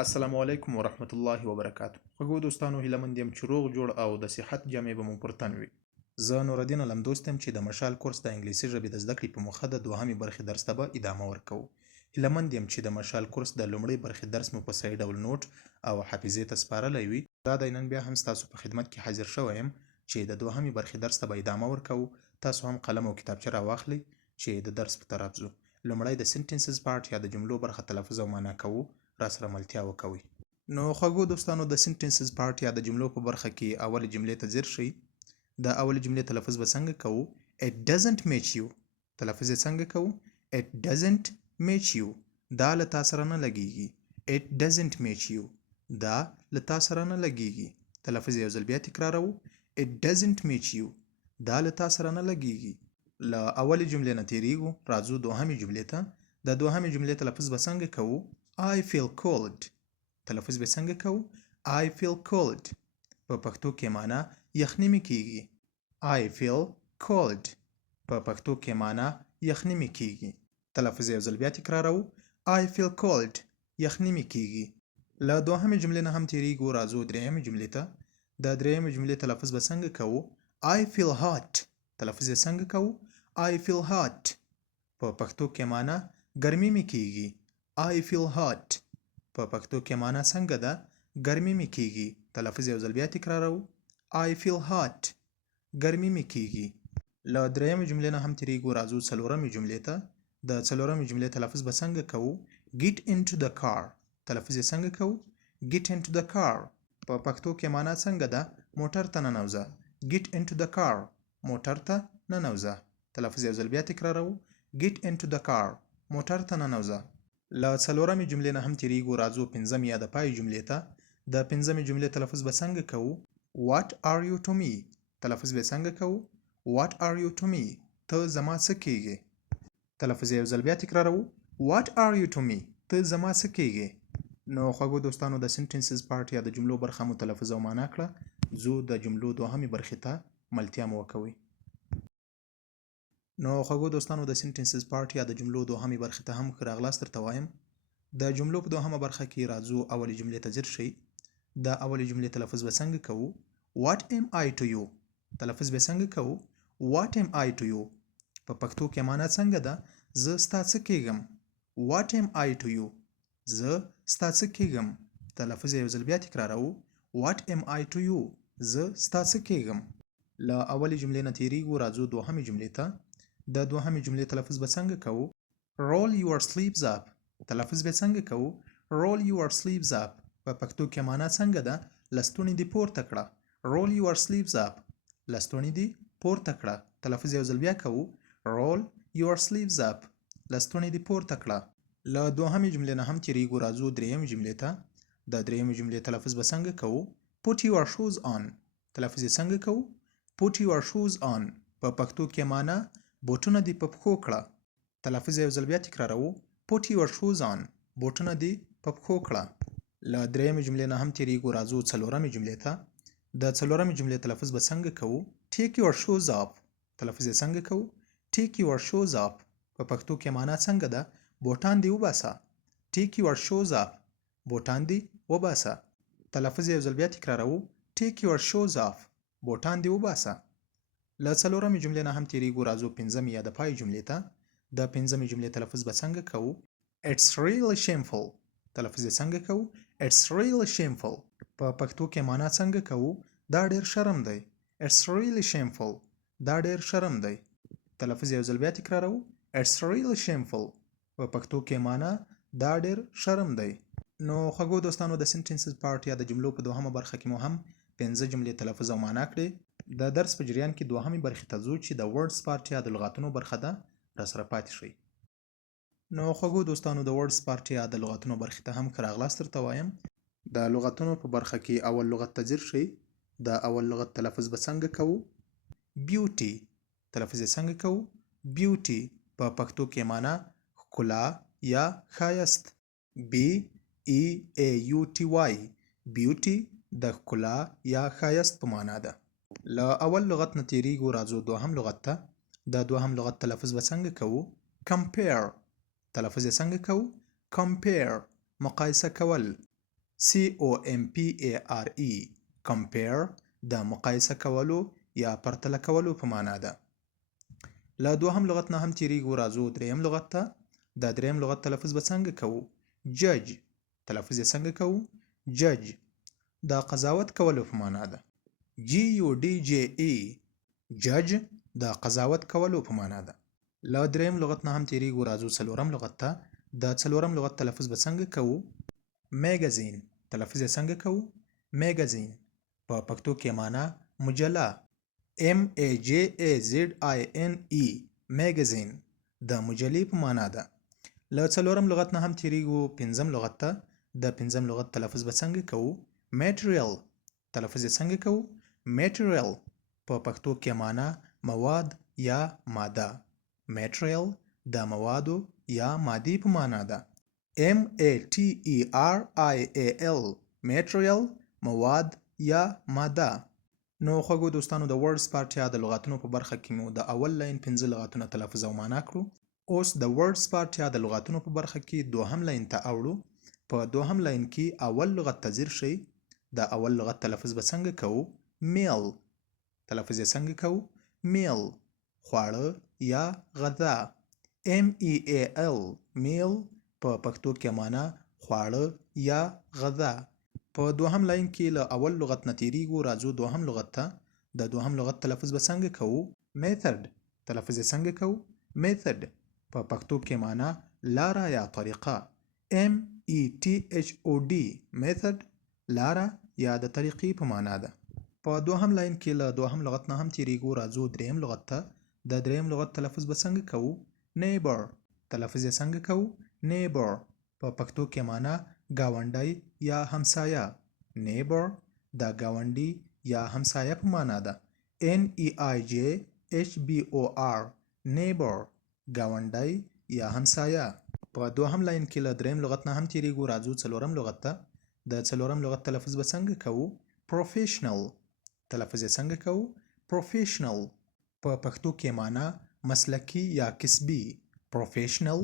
السلام علیکم ورحمت الله وبرکاتو. خوږو دوستانو، هیله مند یم چې روغ جوړ او د صحت جامې به مو پر تن وي. زه نورالدین علمدوست یم چې د مشال کورس د انګلیسي ژبې د زده کړې په موخه د دوهمې برخې درس ته به ادامه ورکوو. هیله مند یم چې د مشال کورس د لومړۍ برخې درس مو په صحیح ډول نوټ او حافظې ته سپارلی وي. دا دی نن بیا هم ستاسو په خدمت کې حاضر شوی یم چې د دوهمې برخې درس ته به ادامه ورکوو. تاسو هم قلم او کتابچه راواخلئ چې د درس په طرف ځو. لومړی د سنټنسز پارت یا د جملو برخه تلفظ او معنا کوو. راسره ملتیا وکوئ. نو خوږو دوستانو، د سنټنسز پارت یا د جملو په برخه کې اول جملې ته ځیر شئ. د اول جملې تلفظ به څنګه کوو؟ It doesn't match you. تلفظ یې څنګه کوو؟ It doesn't match you. دا له تا سره نه لګیږي. It doesn't match you. دا له تا سره نه لګیږي. تلفظ یو ځل بیا تکراروو. It doesn't match you. دا له تا سره نه لګیږي. له اولې جملې نه تیریږو، راځو دوهمې جملې ته. د دوهمې جملې تلفظ به څنګه کوو؟ I feel cold. تلفظ به څنګه کوو؟ I feel cold. په پښتو کې معنا یخني مې کیږي. I feel cold. په پښتو کې معنا یخني مې کیږي. تلفظ یو ځل بیا تکراروو. I feel cold. یخني مې کیږي. له دوهمې جملې نه هم تیریږو، راځو درېیمې جملې ته. د درېیمې جملې تلفظ به څنګه کوو؟ I feel hot. تلفظ یې څنګه کوو؟ I feel hot. په پښتو کې معنا ګرمي مې کیږي. I feel hot. په پښتو کې معنا څنګه ده؟ ګرمي مې کیږي. تلفظ یو ځل بیا تکراروو. I feel hot. ګرمي مې کیږي. له درېیمې جملې نه هم تیریږو، راځو څلورمې جملې ته. د څلورمې جملې تلفظ به څنګه کوو؟ Get into the car. تلفظ یې څنګه کوو؟ Get into the car. په پښتو کې معنا څنګه ده؟ موټر ته ننوځه. Get into the car. موټر ته ننوځه. تلفظ یو ځل بیا تکراروو. Get into the car. موټر ته ننوځه. له څلورمې جملې نه هم تیریږو، راځو پنځمې یا د پای جملې ته. د پنځمې جملې تلفظ به څنګه کوو؟ What are you to me. تلفظ به څنګه کوو؟ What are you to me. ته زما څه کیږې. تلفظ یو ځل بیا تکراروو. What are you to me. ته زما څه کیږې. نو خوږو دوستانو، د سنټنسز پارت یا د جملو برخه مو تلفظ او معنا کړه. زو د جملو دوهمې برخې ته ملتیا مو وکوئ. نو خوږو دوستانو، د سنټنسز پارت یا د جملو دوهمې برخې ته هم ښه راغلاست درته وایم. د جملو په دوهمه برخه کې راځو اولې جملې ته ځیر شئ. د اولې جملې تلفظ به څنګه کوو؟ What am I to you. تلفظ به څنګه کوو؟ What am I to you. په پښتو کې معنا څنګه ده؟ زه ستا څه کیږم. What am I to you. زه ستا څه کیږم. تلفظ یو ځل بیا تکراروو. What am I to you. زه ستا څه کیږم. له اولې جملې نه تیریږو، راځو دوهمې جملې ته. د دوهمې جملې تلفظ به څنګه کوو؟ Roll your sleeves up. تلفظ به څنګه کوو؟ Roll your sleeves up. په پښتو کې معنا څنګه ده؟ لستوڼي دې پورته کړه. Roll your sleeves up. لستوڼي دې پورته کړه. تلفظ یو ځل بیا کوو. Roll your sleeves up. لستوڼي دې پورته کړه. له دوهمې جملې نه هم تیریږو، راځو درېیمې جملې ته. د درېیمې جملې تلفظ به څنګه کوو؟ Put your shoes on. تلفظ یې څنګه کوو؟ Put your shoes on. په پښتو کې معنا بوټونه دې په پښو کړه. تلفظ یو ځل بیا تکراروو. Put your shoes on. بوټونه دې په پښو کړه. له درېیمې جملې نه هم تیریږو، راځو څلورمې جملې ته. د څلورمې جملې تلفظ به څنګه کوو؟ Take your shoes off. تلفظ یې څنګه کوو؟ Take your shoes off. په پښتو کې معنا څنګه ده؟ بوټان دې وباسه. Take your shoes off. بوټان دې وباسه. تلفظ یو ځل بیا تکراروو. Take your shoes off. بوټان دې وباسه. له څلورمې جملې نه هم تیریږو، راځو پنځمې یا د پای جملې ته. د پنځمې جملې تلفظ به څنګه کوو؟ It's really shameful. تلفظ یې څنګه کوو؟ It's really shameful. په پښتو کې معنا څنګه کوو؟ دا ډېر شرم دی. It's really shameful. دا ډېر شرم دی. تلفظ یو ځل بیا تکراروو. It's really shameful. په پښتو کې معنا دا ډېر شرم دی. نو خوږو دوستانو، د سنټنسز پارت یا د جملو په دوهمه برخه کې مو هم 5 جملې تلفظ او معنا کړې. د درس په جریان کې دوهمې برخې ته ځو چې د ورډز پارت یا د لغاتونو برخه ده. راسره پاتې شئ. نو خوږو دوستانو، د ورډز پارت یا د لغاتونو برخې ته هم ښه راغلاست درته وایم. د لغتونو په برخه کې اول لغت ته ځیر شئ. د اول لغت تلفظ به څنګه کوو؟ Beauty. تلفظ یې څنګه کوو؟ Beauty. په پښتو کې معنا ښکلا یا ښایست. B-E-A-U-T-Y. Beauty د ښکلا یا ښایست په معنا ده. له اول لغت نه تیریږو، راځو دوهم لغت ته. د دوهم لغت تلفظ به څنګه کوو؟ Compare. تلفظ یې څنګه کوو؟ Compare. مقایسه کول. compare compare د مقایسه کولو یا پرتله کولو په معنا ده. له دوهم لغت نه هم تیریږو. راځو دریم لغت ته. د دریم لغت تلفظ به څنګه کوو؟ جج. تلفظ یې څنګه کوو؟ جج. د قضاوت کولو په معنا ده. GUDJE جج د قضاوت کولو په معنا ده. له دریم لغت نه هم تیریږو. راځو څلورم لغت ته. د څلورم لغت تلفظ به څنګه کوو؟ میګازین. تلفظ یې څنګه کوو؟ میګازین. په پښتو کې معنا مجله. MAJAZINE میګازین د مجلې په معنا ده. له څلورم لغت نه هم تیریږو. پنځم لغت ته. د پنځم لغت تلفظ به څنګه کوو؟ میټریل. تلفظ یې څنګه کوو؟ میټریل. په پښتو کې معنا مواد یا ماده. میټریل د موادو یا مادې په معنا ده. MATERIAL میټریل مواد یا ماده. نو خوږو دوستانو د ورډز پارت یا د لغاتونو په برخه کې مو د اول لاین 15 لغاتونه تلفظ او معنا کړو. اوس د ورډز پارت یا د لغاتونو په برخه کې دوهم لاین ته اوړو. په دوهم لاین کې اول لغت ته ځیر شئ. د اول لغت تلفظ به څنګه کوو؟ میل. تلفظ یې څنګه کوو؟ میل. خواړه یا غذا. MEAL میل په پښتو کې معنا خواړه یا غذا. په دوهم لاین کې له اول لغت نه تیریږو. راځو دوهم لغت ته. د دوهم لغت تلفظ به څنګه کوو؟ میثډ. تلفظ یې څنګه کوو؟ میثډ. په پښتو کې معنا لاره یا طریقه. METHOD میثډ لاره یا د طریقې په معنا ده. په دوهم لاین کې له دوهم لغت نه هم تیریږو. راځو دریم لغت ته. د دریم لغت تلفظ به څنګه کوو؟ نیبر. تلفظ یې څنګه کوو؟ نیبر. په پښتو کې معنا ګاونډی یا همسایه. نیبر د ګاونډي یا همسایه په معنا ده. NEIJHBOR نیبر ګاونډی یا همسایه. په دوهم لاین کې له دریم لغت نه هم تیریږو. راځو څلورم لغت ته. د څلورم لغت تلفظ به څنګه کوو؟ پروفیشنل. تلفظ یې څنګه کوو؟ پروفیشنل. په پښتو کې معنا مسلکی یا کسبي. پروفیشنل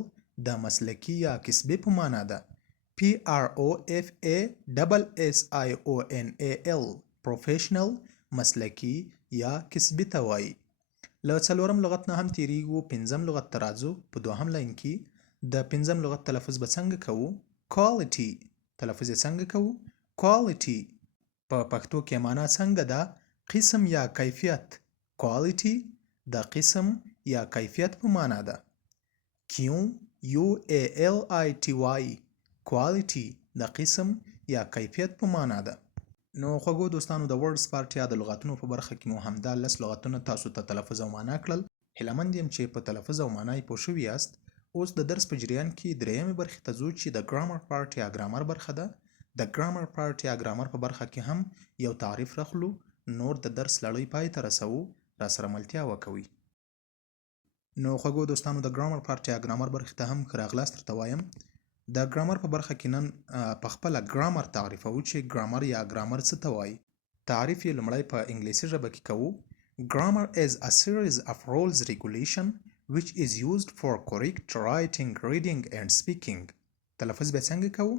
د مسلکی یا کسبي په معنا ده. PROFESSIONAL پروفیشنل مسلکی یا کسبي ته وایي. له څلورم لغت نه هم تیریږو. پنځم لغت ته راځو. په دوهم لاین کې د پنځم لغت تلفظ به څنګه کوو؟ کوالټي. تلفظ یې څنګه کوو؟ کوالټي. په پښتو کې معنا څنګه ده؟ قسم یا کیفیت. کوالټي د قسم یا کیفیت په معنا ده. QUALITY کوالټي د قسم یا کیفیت په معنا ده. نو خوږو دوستانو د ورډز پارت یا د لغاتونو په برخه کې مو همدا 10 لغتونه تاسو ته تلفظ او معنا کړل. هیله یم چې په تلفظ او معنا یې پوه شوي یاست. اوس د درس په جریان کې درېیمې برخې ته ځو چې د ګرامر پارت یا ګرامر برخه ده. د ګرامر پارت یا ګرامر په برخه کې هم یو تعریف راخلو. نور د درس لړۍ پای ته رسوو. راسره ملتیا وکوئ. نو خوږو دوستانو د ګرامر پارت یا ګرامر برخې ته هم ښه راغلاست درته وایم. د ګرامر په برخه کې نن په خپله ګرامر تعریفوو چې ګرامر یا ګرامر څه ته وایي. تعریف یې لومړی په انګلیسي ژبه کې کوو. Grammar is a series of rules regulation which is used for correct writing, reading and speaking. تلفظ به څنګه کوو؟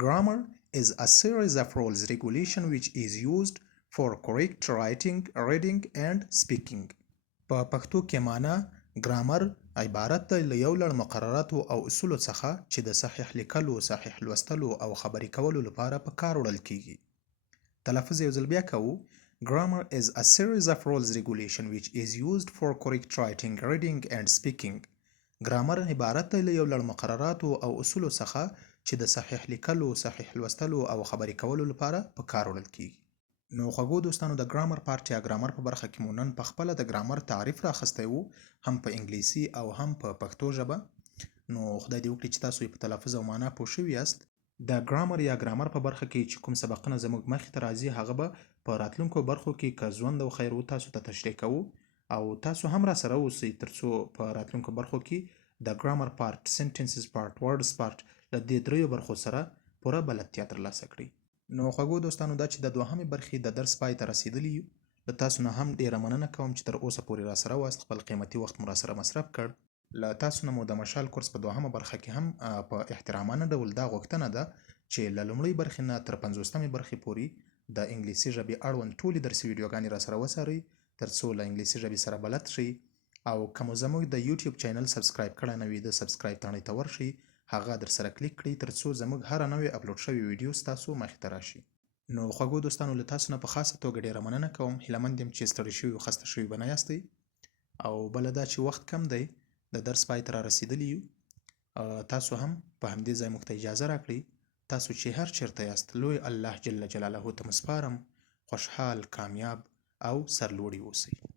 Grammar is a series of rules regulation which is used for correct writing, reading and speaking. په پښتو کې معنا ګرامر عبارت دی له یو لړ مقرراتو او اصولو څخه چې د صحیح لیکلو، صحیح لوستلو او خبرې کولو لپاره په کار وړل کیږي. تلفظ یو ځل بیا کوو. Grammar is a series of rules regulation which is used for correct writing, reading and speaking. ګرامر عبارت دی له یو لړ مقرراتو او اصولو څخه چې د صحیح لیکلو، صحیح لوستلو او خبرې کولو لپاره په کار وړل کیږي. نو خوږو دوستانو د ګرامر پارت یا ګرامر په برخه کې مو نن په خپله د ګرامر تعریف راخستی وو، هم په انګلیسي او هم په پښتو ژبه. نو خدای دې وکړي چې تاسو یې په تلفظ او معنا پوه شوي یاست. د ګرامر یا ګرامر په برخه کې چې کوم سبقونه زموږ مخې ته راځي هغه به په راتلونکو برخو کې که ژوند او خیر وو تاسو ته تشریح کوو او تاسو هم راسره اوسئ ترڅو په راتلونکو برخو کې د ګرامر پارت، سنټنسز پارت، ورډز پارت له دې دریو برخو سره پوره بلدتیا ترلاسه کړئ. نو خوږو دوستانو دا چې د دوهمې برخې د درس پای ته رسیدلي یو. له تاسو نه هم ډیره مننه کوم چې تر اوسه پورې راسره واست، خپل قیمتي وخت مو راسره مصرف کړ. له تاسو نه مو د مشال کورس په دوهمه برخه کې هم په احترامانه ډول دا غوښتنه ده چې له لومړۍ برخې نه تر 50مې برخې پورې د انګلیسي ژبې اړوند ټولې درسي ویډیوګانې راسره وڅارئ ترڅو له انګلیسي ژبې سره بلد شئ. او که مو زموږ د یوټیوب چینل سبسکرایب کړی نه وي د سبسکرایب تڼۍ ته ورشئ، هغه در سره کلیک کړئ ترڅو زموږ هره نوې اپلوډ شوې ویډیو ستاسو مخې ته راشي. نو خوږو دوستانو له تاسو نه په خاصه توګه ډیره مننه کوم. هیله مند یم چې ستړي شوي او خسته شوي به نه یاستئ. او بله دا چې وخت کم دی، د درس پای ته را رسیدلی یو. تاسو هم په همدې ځای موږ ته اجازه راکړئ. تاسو چې هر چیرته یاست لوی الله جل جلاله ته مسپارم. خوشحال، کامیاب او سرلوړي اوسئ.